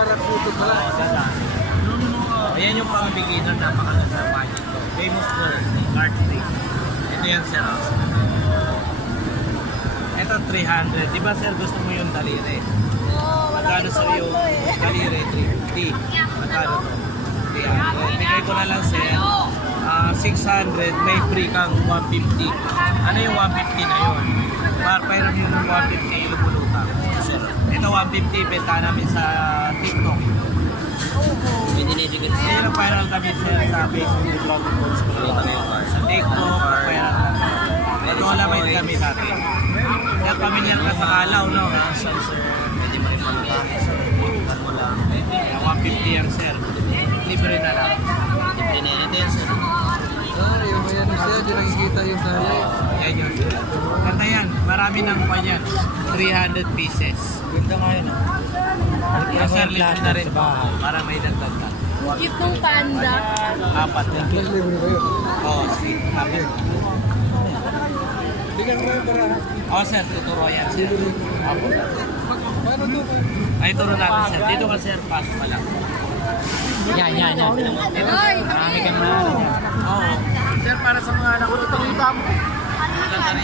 Harakuto pala. Ayan yung pang beginner na makaganda budget ko. Famous for card trick. Ito yan sir. Ito 300. Diba sir gusto mo yung daliri? Magkano sir yung daliri? 350. Magkano to? 300. Bigay ko na lang sir. 600. May free kang 150. Ano yung 150 na yun? Parang yung 150 yung bulutan. Sir. Ito 150. Benta namin sa TikTok. Kaya lang viral kami sa Facebook, sa TikTok, kaya ito wala may kami natin. Kaya pamilyar ka sa Kalaw, no? Pwede mo rin malutangin, sir. Mo lang. 150 yan, sir. Libre na lang. Libre na yan. Ito yan, sir. Yung ayan siya, di nakikita yung dali. Yan yun, sir. Kanta yan, marami ng pa yan. 300 pieces. Ganda nga yun, Kaya sir, libre na rin para may dagdag ka. Cute nung panda. 4 yan. Mas libre ba yun? Oo, sweet. Apat. Bigyan ko yung para. Oo, sir. Tuturo yan, sir. Apo. Paano to? Ay, turo natin, sir. Dito ka, sir. Pasok pa lang. Yan. Ito, Ay! marami kang na. Oo. Sir, para sa mga anak ko, ito yung tamo. Maganda rin